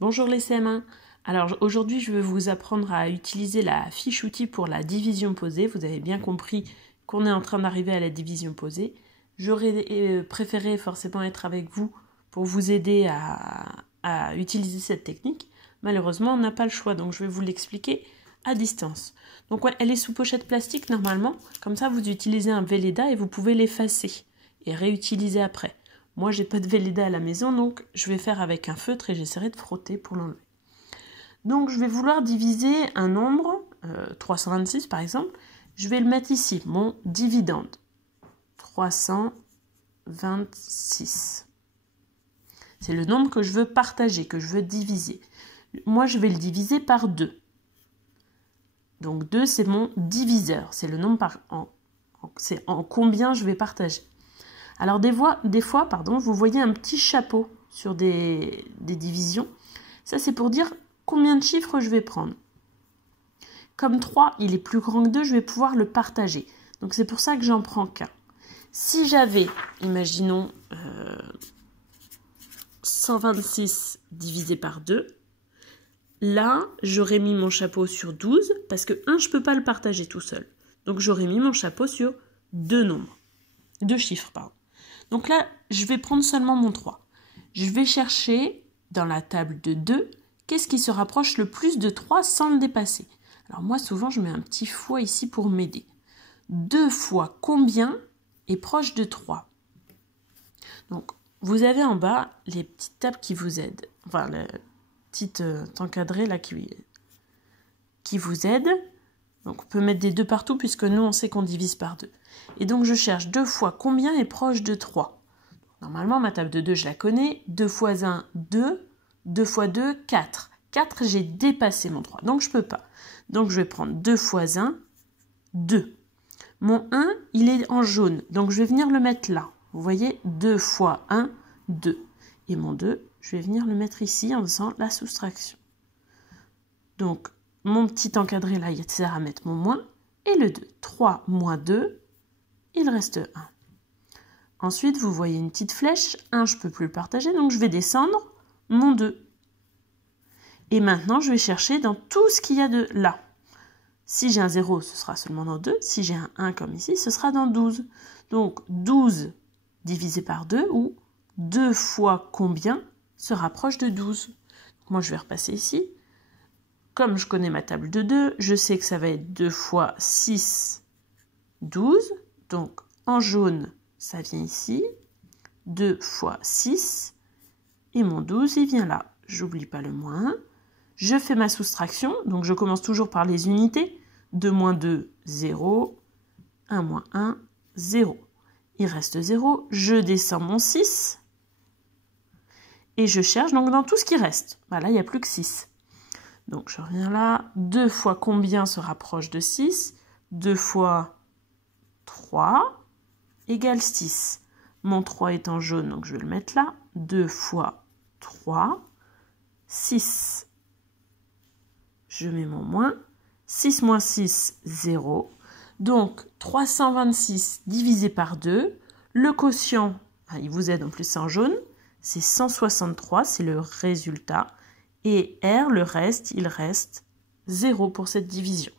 Bonjour les CM1. Alors aujourd'hui je vais vous apprendre à utiliser la fiche outil pour la division posée. Vous avez bien compris qu'on est en train d'arriver à la division posée. J'aurais préféré forcément être avec vous pour vous aider à utiliser cette technique. Malheureusement on n'a pas le choix, donc je vais vous l'expliquer à distance. Donc ouais, elle est sous pochette plastique normalement, comme ça vous utilisez un Velleda et vous pouvez l'effacer et réutiliser après. Moi, j'ai pas de Velleda à la maison, donc je vais faire avec un feutre et j'essaierai de frotter pour l'enlever. Donc, je vais vouloir diviser un nombre, 326 par exemple. Je vais le mettre ici, mon dividende. 326. C'est le nombre que je veux partager, que je veux diviser. Moi, je vais le diviser par 2. Donc, 2, c'est mon diviseur. C'est le nombre c'est en combien je vais partager. Alors des fois, vous voyez un petit chapeau sur des divisions. Ça, c'est pour dire combien de chiffres je vais prendre. Comme 3, il est plus grand que 2, je vais pouvoir le partager. Donc c'est pour ça que j'en prends qu'un. Si j'avais, imaginons, 126 divisé par 2, là, j'aurais mis mon chapeau sur 12, parce que 1, je ne peux pas le partager tout seul. Donc j'aurais mis mon chapeau sur 2 chiffres, pardon. Donc là, je vais prendre seulement mon 3. Je vais chercher dans la table de 2, qu'est-ce qui se rapproche le plus de 3 sans le dépasser. Alors moi, souvent, je mets un petit fois ici pour m'aider. 2 fois combien est proche de 3? Donc, vous avez en bas les petites tables qui vous aident. Enfin, le petit encadré là qui vous aide. Donc, on peut mettre des 2 partout puisque nous, on sait qu'on divise par 2. Et donc, je cherche 2 fois combien est proche de 3. Normalement, ma table de 2, je la connais. 2 fois 1, 2. 2 fois 2, 4. 4, j'ai dépassé mon 3. Donc, je ne peux pas. Donc, je vais prendre 2 fois 1, 2. Mon 1, il est en jaune. Donc, je vais venir le mettre là. Vous voyez, 2 fois 1, 2. Et mon 2, je vais venir le mettre ici en faisant la soustraction. Donc, mon petit encadré là, il sert à mettre mon moins. Et le 2. 3 moins 2, il reste 1. Ensuite, vous voyez une petite flèche. 1, je ne peux plus le partager, donc je vais descendre mon 2. Et maintenant, je vais chercher dans tout ce qu'il y a de là. Si j'ai un 0, ce sera seulement dans 2. Si j'ai un 1 comme ici, ce sera dans 12. Donc, 12 divisé par 2, ou 2 fois combien se rapproche de 12. Moi, je vais repasser ici. Comme je connais ma table de 2, je sais que ça va être 2 fois 6, 12. Donc, en jaune, ça vient ici. 2 fois 6. Et mon 12, il vient là. J'oublie pas le moins. Je fais ma soustraction. Donc, je commence toujours par les unités. 2 moins 2, 0. 1 moins 1, 0. Il reste 0. Je descends mon 6. Et je cherche donc dans tout ce qui reste. Là, il n'y a plus que 6. Donc, je reviens là. 2 fois combien se rapproche de 6? 2 fois 3 égale 6. Mon 3 est en jaune, donc je vais le mettre là. 2 fois 3, 6. Je mets mon moins. 6 moins 6, 0. Donc, 326 divisé par 2. Le quotient, il vous aide en plus, c'est en jaune. C'est 163, c'est le résultat. Et R, le reste, il reste 0 pour cette division.